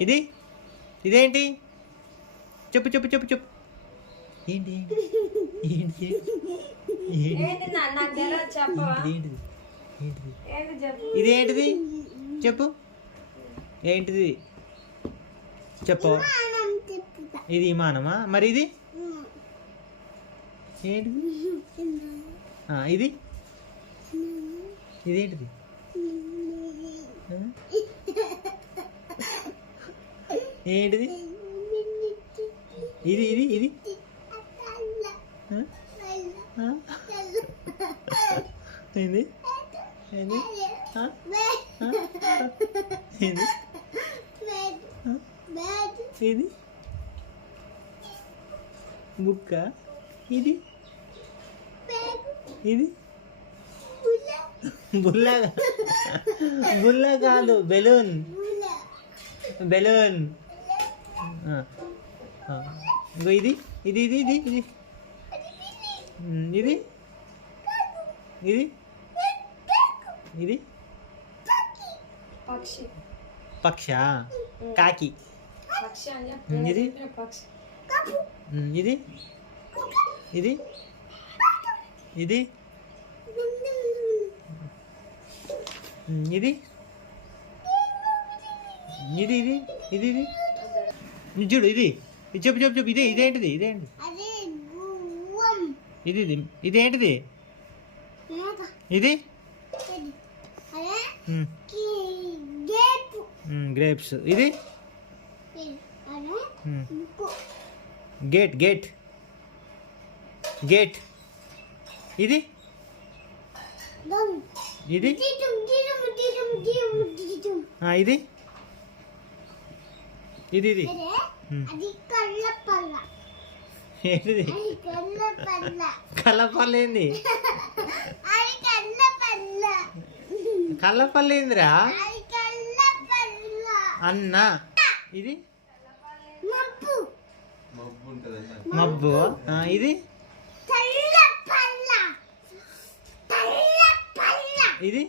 ఇది? ఇదేంటి? చెప్పు చెప్పు చెప్పు చెప్పు. ఏంటి ఇదేంటిది? చెప్పు. ఏంటిది? చెప్పు. ఇది విమానమా మరి ఇది? ఏంటిది? ఆ, ఇది? ఇదేంటిది? ఏంటిది? ఇది ఇది ఇది? ఏంది? ఏంది? ఏంది? ఇది బుక్క ఇది? ఇది? బుల్ల. బుల్ల కాదు బెలూన్. బెలూన్. ఇంకో ఇది ఇది ఇది ఇది ఇది. ఇది. ఇది. ఇది. పక్షి. కాకి. ఇది? ఇది. ఇది. ఇది. ఇది. ఇది ఇది ఇది ఇది. చూడు ఇది. ఇది చెప్పు చెప్పు చెప్పు. ఇదే ఇదేంటిది ఇదేంటి ఇది ఇది ఇదేంటిది ఇది గ్రేప్స్. ఇది? Gate gate. గేట్. ఇది? ఇది? ఇది? కళ్ళపల్ల. కల్లపల్లి ఏందిరా? అది కళ్ళపల్ల. అన్న. ఇది? మబ్బు. మబ్బు ఆ, ఇది? ఇది?